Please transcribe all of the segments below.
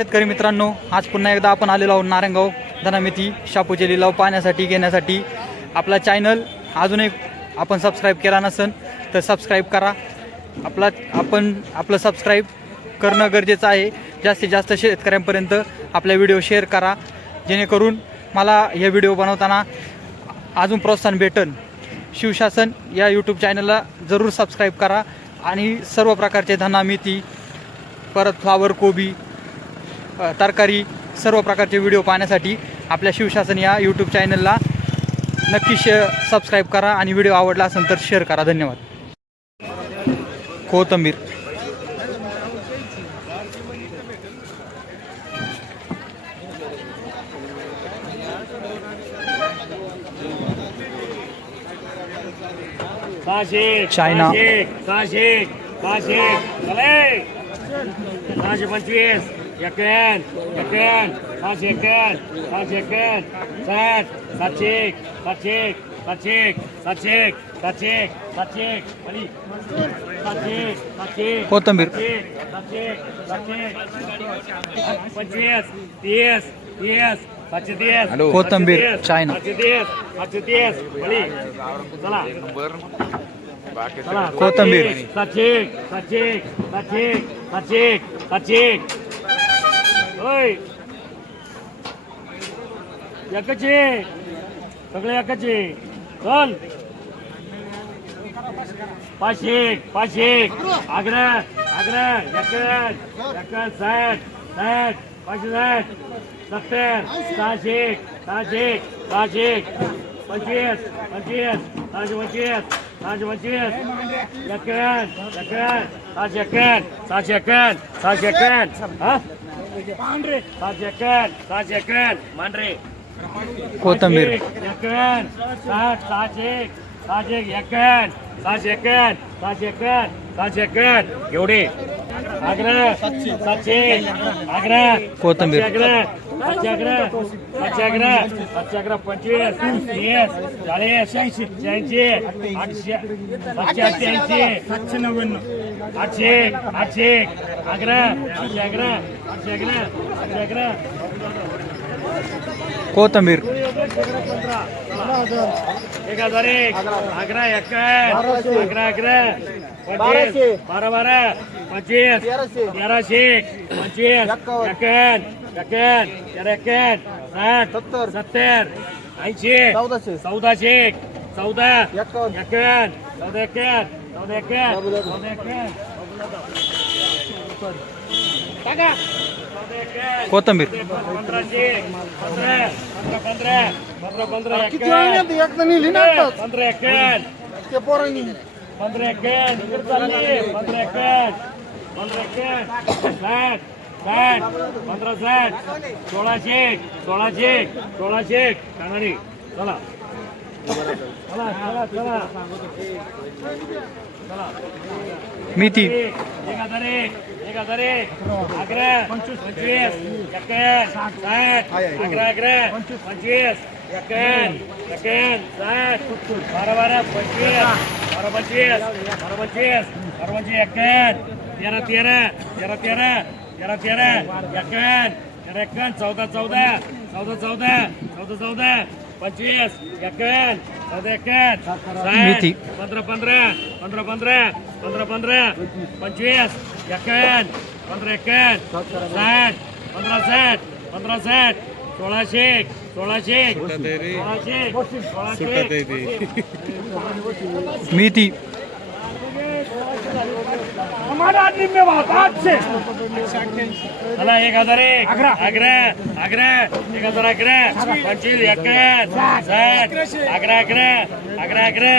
शेतकरी मित्रांनो आज पुन्हा एकदा आपण आलेलो आहोत नारायणगाव धनामिती शापूचे लिलाव पाहण्यासाठी घेण्यासाठी. आपला चॅनल अजून एक आपण सबस्क्राईब केला नसन तर सबस्क्राईब करा. आपला आपण आपलं सबस्क्राईब करणं गरजेचं आहे. जास्तीत जास्त शेतकऱ्यांपर्यंत आपला व्हिडिओ शेअर करा. जेणेकरून मला हे व्हिडिओ बनवताना अजून प्रोत्साहन भेटन. शिवशासन या यूट्यूब चॅनलला जरूर सबस्क्राईब करा. आणि सर्व प्रकारचे धनामिती परत फ्लावर कोबी तरकारी सर्व प्रकारचे व्हिडिओ पाहण्यासाठी आपल्या शिवशासन या यूट्यूब चॅनलला नक्की शे सबस्क्राईब करा आणि व्हिडिओ आवडला असेल तर शेअर करा. धन्यवाद. कोथंबीर. चायना. सहाशे पंचवीस. एकन एकन सहाशे एकन सहाशे एकन साठ सातशे एक, सातशे एक, सातशे एक, सातशे एक, सातशे एक, सातशे एक, खाली. सातशे एक, सातशे एक, कोथिंबीर. सातशे एक, सातशे एक, एक. पंचवीस तीस तीस सातशे तीस कोथिंबीर, चायना. सातशे तीस सातशे तीस खाली. चला कोथिंबीर. सातशे सातशे सातशे सातशे सातशे होय एकाचे सगळे एकाचे चल. पाचशे पाचशे आग्रा आग्रा एकन एकन साठ साठ पाचशे साठ. सत्तर सहाशे सहाशे सहाशे पंचवीस पंचवीस सहाशे पंचवीस सहाशे पंचवीस. एकन एकन सहाशे एकन सहाशे एकन सहाशे एकन हा? सहाशे एकन सहाशे एकन मांढरे कोथिंबीर. एकन साठ सहाशे सहाशे एकन सहाशे एकन सहाशे एकन सहाशे एकन एवढे. आग्रा सातशे आग्रा कोथिंबीर. सातशे अकरा सातशे अकरा पंचवीस तीस चाळीस शहाऐंशी आठशे सातशे अठ्ठ्याऐंशी सातशे नव्याण्णव आठशे आठशे अकरा आठशे अकरा कोथिंबीर. एक हजार एक. अकरा एकावन्न अकरा अकरा. पंचवीस बारा बारा. पंचवीस तेराशे. पंचवीस एकावन्न एकावन्न तेरा एकावन्न साठ. सत्तर. सत्तर. ऐंशी. चौदाशे. चौदाशे चौदा. एकावन्न एकावन्न चौदा एकावन्न चौदा एकावन्न चौदा एकावन्न कोथंबीर किती वेळ एकावन्न. येते? नेली ना आताच. ते पोरांनी पंधरा सोळाशे सोळाशे सोळाशे कानाडी चला चला चला एक हजार एक एक हजार एक अकरा पंचवीस एकावन्न साठ अकरा अकरा पंचवीस एकावन्न एकावन्न साठ बारा बारा पंचवीस बारा पंचवीस बारा पंचवीस बारा पंचवीस एकावन्न तेरा तेरा तेरा तेरा तेरा तेरा एकावन्न तेरा एकावन्न चौदा चौदा चौदा चौदा चौदा चौदा. पंचवीस एकावन्न चौदा एकावन्न पंधरा पंधरा पंधरा पंधरा पंधरा पंधरा पंचवीस एकावन्न पंधरा एकावन्न साठ पंधरा साठ पंधरा साठ सोळाशे सोळाशे सोळाशे. सोळाशे मेथी. हमारा आदमी में बात आज से चला एक हजार एक अकरा अकरा अकरा एक हजार अकरा पंचवीस एकावन्न साठ अकरा अकरा अकरा अकरा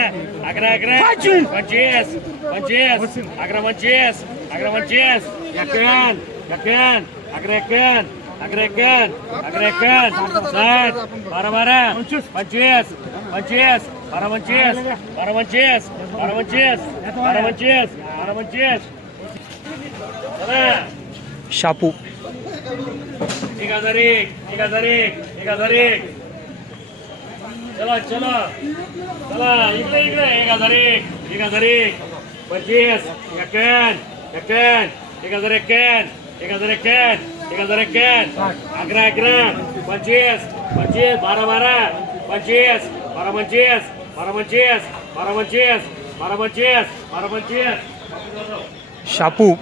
अकरा अकरा पंचवीस पंचवीस अकरा पंचवीस अकरा पंचवीस एकावन्न एकावन्न अकरा एकावन्न अकरा एकावन्न अकरा एकावन्न साठ बारा बारा पंचवीस पंचवीस बारा पंचवीस बारा पंचवीस बारा पंचवीस बारा पंचवीस बारा पंचवीस चला शापू. एक हजार एक एक हजार एक एक हजार एक. चला चला. चला इकडे इकडे. एक हजार एक एक हजार एक. पंचवीस एकावन्न एकावन्न एक हजार एकावन्न एक हजार एकावन्न एक हजार एक्क्याण्णव अकरा अकरा. पंचवीस पंचवीस बारा बारा. पंचवीस बारा पंचवीस बारा पंचवीस बारा पंचवीस बारा पंचवीस बारा पंचवीस. शापू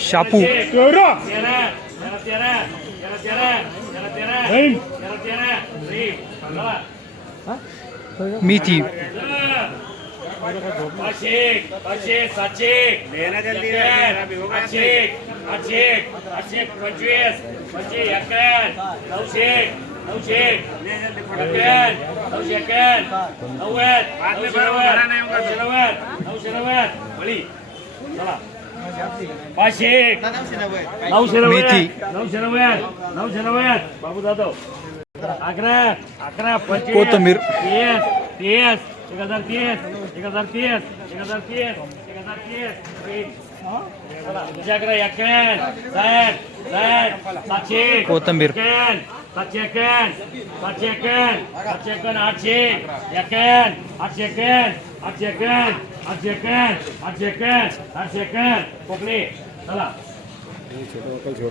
शापू मिथी અશેક અશેક સચેક મેના જલ્દી અશેક અશેક અશેક પંચવીસ પછી એકેન નવશેક નવશેક એકેન નવશે એકેન નવ્વેદ નવશેનવ્વેદ નવશેનવ્વેદ ભલી ચલા. પાશેક નવશેનવ્વેદ નવશેનવ્વેદ નવશેનવ્વેદ બાબુ દાદો આગ્રા આગ્રા પચીસ કોથમીર. તેસ તેસ એક હજાર તેસ एक हज़ार तीस एक हज़ार तीस एक हज़ार तीस एक हज़ार तीस एकशे अकरा एक्याण्णव साठ साठ सातशे कोथिंबीर. सातशे एक्याण्णव सातशे एक्याण्णव सातशे एक्याण्णव आठशे एक्याण्णव आठशे एक्याण्णव आठशे एक्याण्णव आठशे एक्याण्णव आठशे एक्याण्णव आठशे एक्याण्णव कोकणी चला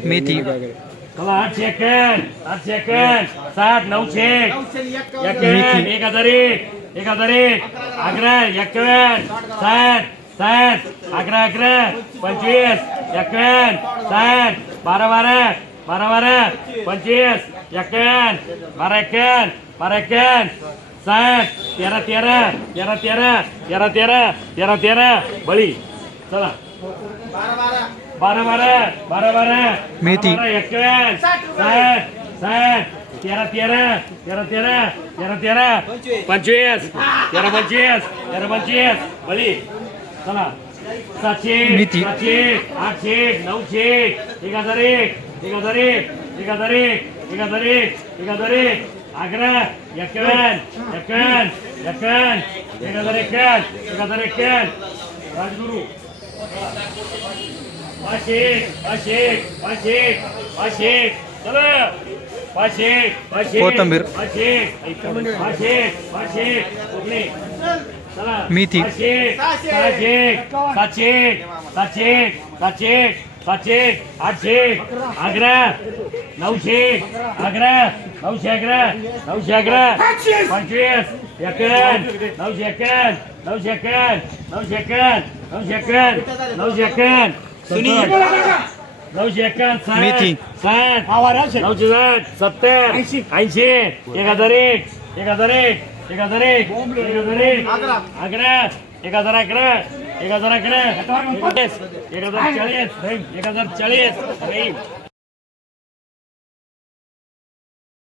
मेथी चला आठशे एक्याण्णव आठशे एक्याण्णव साठ नऊशे एक्याण्णव एक हज़ार एक एक हजार एक अकरा एक्याण्णव साठ साठ अकरा अकरा पंचवीस एक्याण्णव साठ बारा बारा बारा बारा पंचवीस एक्याण्णव बारा एक्याण्णव बारा एक्याण्णव साठ तेरा तेरा तेरा तेरा तेरा तेरा तेरा तेरा बळी चला बारा बारा बारा बारा मेथी. बारा एक्याण्णव साठ साठ तेरा तेरा तेरा तेरा तेरा तेरा पंचवीस तेरा पंचवीस तेरा पंचवीस बळी चला सातशे. सातशे आठशे नऊशे एक हजार एक एक हजार एक एक हजार एक एक हजार एक एक हजार एक अकरा एक्याण्णव एक्याण्णव एक्याण्णव एक हजार एक्याण्णव एक हजार एक्याण्णव राजगुरू पाचशे पाचशे पाचशे पाचशे चला. कोथंबीर. मेथी. सातशे आठशे अकरा नऊशे अकरा नऊशे अकरा नऊशे अकरा पंचवीस एक्कन नऊशे एक्कन नऊशे एक्कन नऊशे एक्कन नऊशे एक्कन नऊशे एक्कन सुनील. नऊशे एक्याण्णव मेथी. साठ नऊशे साठ सत्तर ऐंशी एक हजार एक एक हजार एक एक हजार एक एक हजार एक अकरा एक हजार अकरा एक हजार अकरा एक हजार चाळीस एक हजार चाळीस